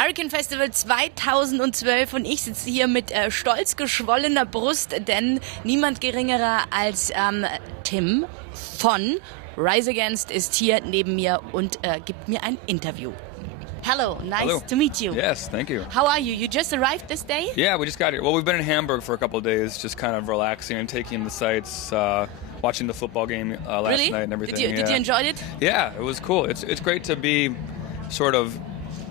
Hurricane Festival 2012 und ich sitze hier mit stolz geschwollener Brust, denn niemand geringerer als Tim von Rise Against ist hier neben mir und gibt mir ein Interview. Hello, nice to meet you. Yes, thank you. How are you? You just arrived this day? Yeah, we just got here. Well, we've been in Hamburg for a couple of days, just kind of relaxing and taking in the sights, watching the football game last night and everything. Did you enjoy it? Yeah, it was cool. It's great to be sort of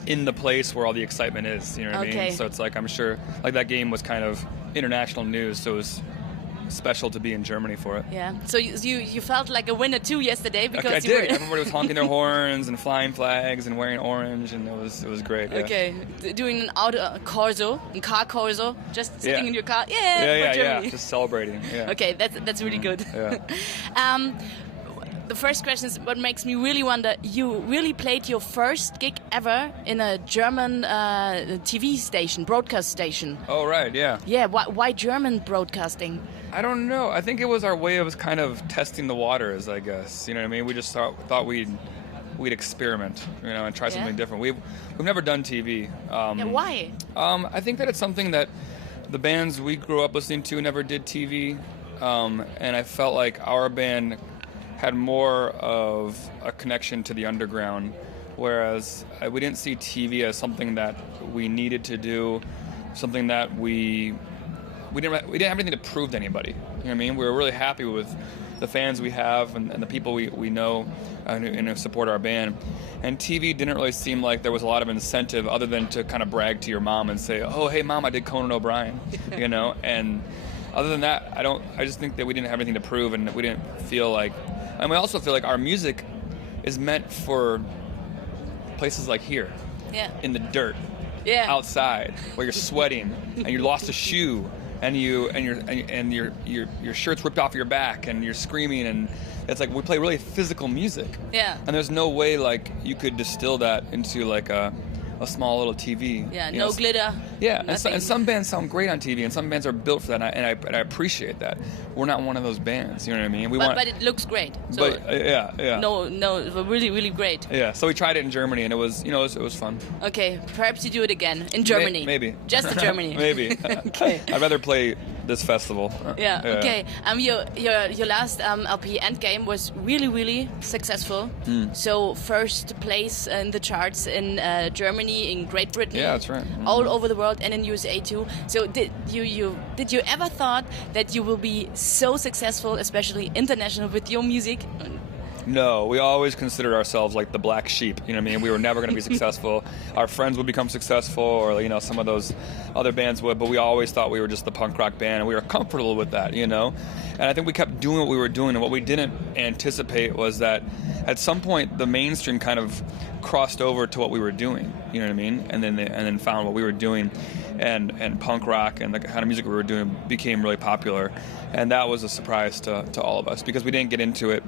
in the place where all the excitement is, you know what I mean? So it's like, I'm sure, like that game was kind of international news, so it was special to be in Germany for it. Yeah. So you felt like a winner too yesterday because I did. Everybody was honking their horns and flying flags and wearing orange, and it was great. Yeah. Okay. Doing an car corso, just sitting in your car. For Germany. Yeah. Just celebrating. Yeah. Okay, that's really good. Yeah. The first question is what makes me really wonder. You really played your first gig ever in a German TV station, broadcast station. Oh right, yeah. Yeah. Why German broadcasting? I don't know. I think it was our way of kind of testing the waters, I guess. You know what I mean? We just thought we'd experiment, you know, and try something different. We've never done TV. Why? I think that it's something that the bands we grew up listening to never did TV, and I felt like our band had more of a connection to the underground, whereas we didn't see TV as something that we needed to do, something that we didn't have anything to prove to anybody. You know what I mean? We were really happy with the fans we have and the people we know and who support our band. And TV didn't really seem like there was a lot of incentive other than to kind of brag to your mom and say, "Oh, hey, Mom, I did Conan O'Brien," you know. And other than that, I just think that we didn't have anything to prove, and we didn't feel like. And we also feel like our music is meant for places like here, in the dirt, outside, where you're sweating and you lost a shoe and your shirt's ripped off your back and you're screaming, and it's like we play really physical music. Yeah. And there's no way like you could distill that into like a small little TV. Yeah, no glitter. Yeah, and some bands sound great on TV, and some bands are built for that, and I appreciate that. We're not one of those bands, you know what I mean? But it looks great. So yeah. No, really, really great. Yeah, so we tried it in Germany, and it was fun. Okay, perhaps you do it again in Germany. Maybe. Just in Germany. Maybe. Okay. I'd rather play this festival. Yeah. Okay. Your last LP Endgame was really, really successful. So first place in the charts in Germany, in Great Britain. Yeah, that's right. All over the world and in USA too. So did you ever thought that you will be so successful, especially international, with your music? No, we always considered ourselves like the black sheep. You know what I mean? We were never going to be successful. Our friends would become successful, or you know, some of those other bands would. But we always thought we were just the punk rock band, and we were comfortable with that. You know, and I think we kept doing what we were doing. And what we didn't anticipate was that at some point the mainstream kind of crossed over to what we were doing. You know what I mean? And then found what we were doing, and punk rock and the kind of music we were doing became really popular. And that was a surprise to all of us, because we didn't get into it,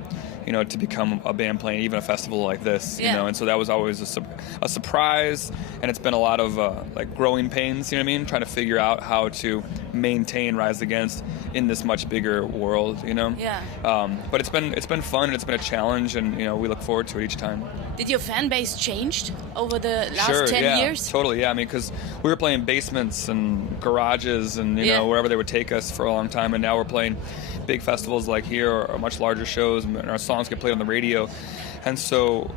you know, to become a band playing even a festival like this, you know. And so that was always a surprise, and it's been a lot of like growing pains, you know what I mean, trying to figure out how to maintain Rise Against in this much bigger world, you know. But it's been fun, and it's been a challenge, and you know, we look forward to it each time. Did your fan base changed over the last 10 years? Totally, yeah. I mean, because we were playing basements and garages and, you know, wherever they would take us for a long time, and now we're playing big festivals like here, or much larger shows, and our songs get played on the radio. And so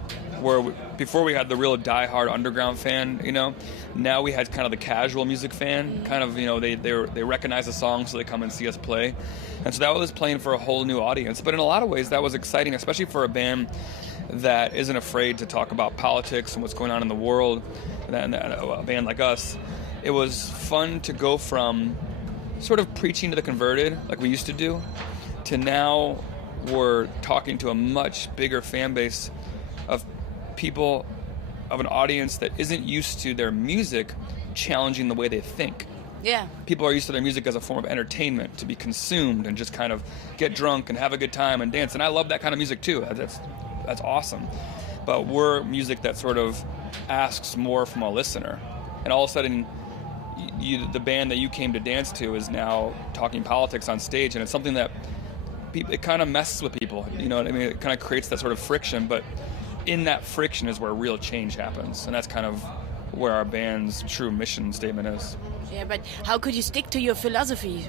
before we had the real diehard underground fan, you know, now we had kind of the casual music fan, kind of, you know, they recognize the song, so they come and see us play. And so that was playing for a whole new audience. But in a lot of ways, that was exciting, especially for a band that isn't afraid to talk about politics and what's going on in the world. And a band like us, it was fun to go from sort of preaching to the converted, like we used to do, to now we're talking to a much bigger fan base of people, of an audience that isn't used to their music challenging the way they think. Yeah. People are used to their music as a form of entertainment, to be consumed and just kind of get drunk and have a good time and dance. And I love that kind of music too. That's awesome. But we're music that sort of asks more from a listener. And all of a sudden, the band that you came to dance to is now talking politics on stage, and it's something that it kind of messes with people. You know what I mean? It kind of creates that sort of friction, but in that friction is where real change happens, and that's kind of where our band's true mission statement is. Yeah, but how could you stick to your philosophy?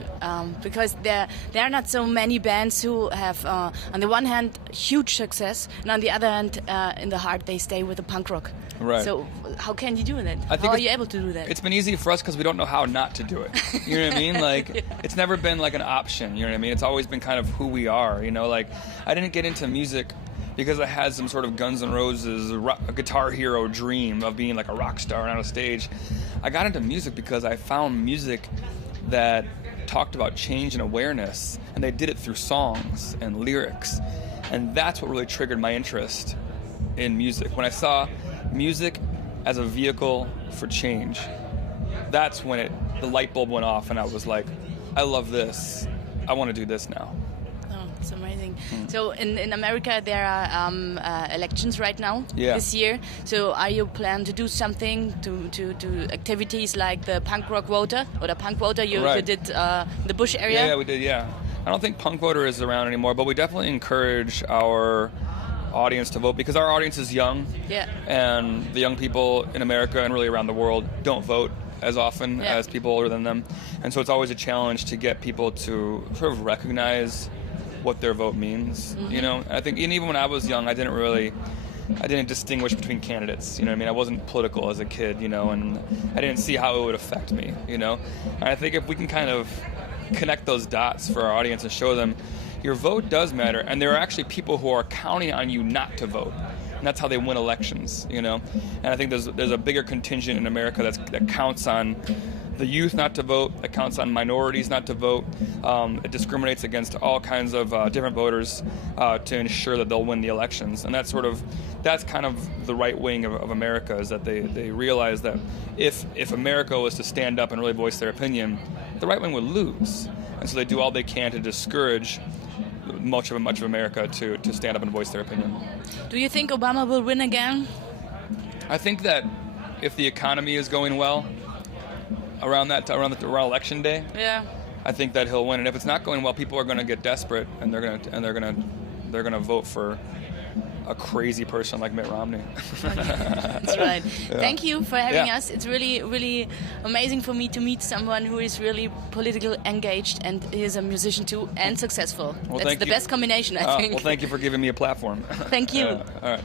Because there are not so many bands who have, on the one hand, huge success, and on the other hand, in the heart, they stay with the punk rock. Right. So how can you do that? I think how are you able to do that? It's been easy for us because we don't know how not to do it. You know what I mean? Like, it's never been like an option. You know what I mean? It's always been kind of who we are. You know, like, I didn't get into music because I had some sort of Guns N' Roses, a Guitar Hero dream of being like a rock star on a stage. I got into music because I found music that talked about change and awareness, and they did it through songs and lyrics. And that's what really triggered my interest in music. When I saw music as a vehicle for change, that's when the light bulb went off, and I was like, I love this. I want to do this now. It's amazing. So in America there are elections right now this year. So are you planning to do something to activities like the punk rock voter or the punk voter you did the Bush area? Yeah, we did. Yeah, I don't think punk voter is around anymore, but we definitely encourage our audience to vote because our audience is young. Yeah. And the young people in America and really around the world don't vote as often as people older than them, and so it's always a challenge to get people to sort of recognize what their vote means, you know. I think even when I was young, I didn't distinguish between candidates, you know what I mean? I wasn't political as a kid, you know, and I didn't see how it would affect me, you know. And I think if we can kind of connect those dots for our audience and show them your vote does matter, and there are actually people who are counting on you not to vote, and that's how they win elections, you know. And I think there's a bigger contingent in America that counts on the youth not to vote, that counts on minorities not to vote. It discriminates against all kinds of different voters to ensure that they'll win the elections. And that's kind of the right wing of America, is that they realize that if America was to stand up and really voice their opinion, the right wing would lose. And so they do all they can to discourage much of America to stand up and voice their opinion. Do you think Obama will win again? I think that if the economy is going well, around election day, I think that he'll win. And if it's not going well, people are going to get desperate, and they're going to vote for a crazy person like Mitt Romney. That's right. Yeah. Thank you for having us. It's really, really amazing for me to meet someone who is really politically engaged and is a musician too and successful. Well, that's the best combination, I think. Well, thank you for giving me a platform. Thank you. All right.